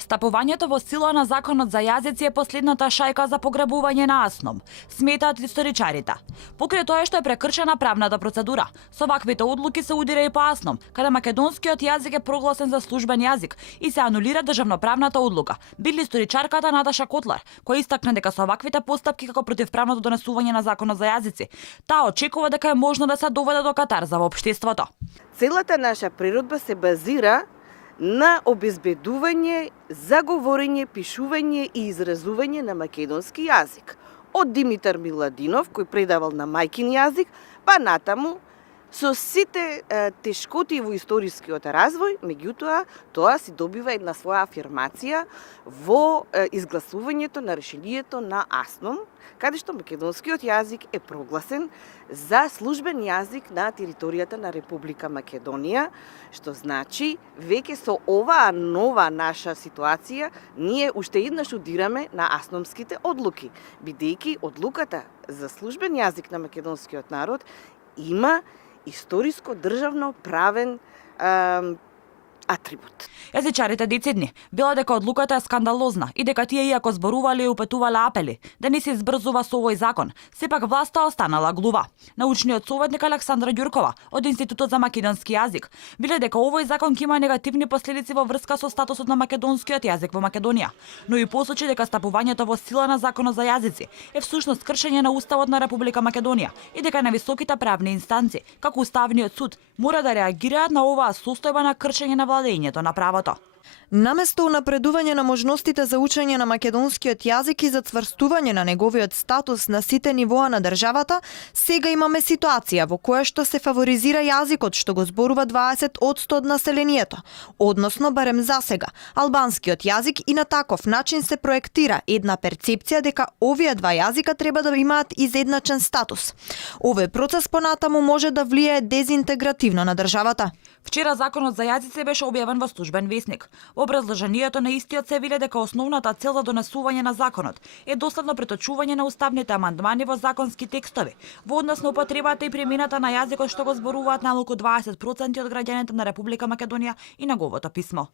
Стапувањето во сила на законот за јазици е последната шајка за погребување на АСНОМ, сметаат историчарите. Покрај тоа што е прекршена правната процедура, со ваквите одлуки се удира и по АСНОМ, каде македонскиот јазик е прогласен за службен јазик и се анулира државноправната одлука, били историчарката Наташа Котлар, која истакна дека со ваквите постапки како противправното донесување на законот за јазици, таа очекува дека е можно да се доведе до катарза во општеството. Целата наша природба се базира на обезбедување, заговорење, пишување и изразување на македонски јазик. Од Димитар Миладинов, кој предавал на мајкин јазик, па натаму, со сите тешкоти во историскиот развој, меѓутоа, тоа си добива една своја афирмација во изгласувањето на решението на АСНОМ, каде што македонскиот јазик е прогласен за службен јазик на територијата на Република Македонија, што значи веќе со оваа нова наша ситуација ние уште еднаш удираме на АСНОМските одлуки, бидејќи одлуката за службен јазик на македонскиот народ има историско државно правен атрибут. Јазичарите децидни била дека одлуката е скандалозна и дека тие иако зборувале и упетувале апели да не се избрзува со овој закон, сепак власта останала глува. Научниот советник Александра Ѓуркова од Институтот за македонски јазик биле дека овој закон ќе има негативни последици во врска со статусот на македонскиот јазик во Македонија, но и посочи дека стапувањето во сила на законот за јазици е всушност кршење на Уставот на Република Македонија и дека највисоките правни инстанци, како Уставниот суд, мора да реагираат на оваа состојба на кршење на владењето на правото. Наместо унапредување на можностите за учење на македонскиот јазик и зацврстување на неговиот статус на сите нивоа на државата, сега имаме ситуација во која што се фаворизира јазикот што го зборува 20% од населението, односно барем засега, албанскиот јазик и на таков начин се проектира една перцепција дека овие два јазика треба да имаат изедначен статус. Овој процес понатаму може да влијае дезинтегративно на државата. Вчера законот за јазици беше објавен во службен весник. Во образложението на истиот се вели дека основната цел за донесување на законот е доследно преточување на уставните амандмани во законски текстови, во однос на употребата и примената на јазикот што го зборуваат најмалку 20% од граѓаните на Република Македонија и неговото писмо.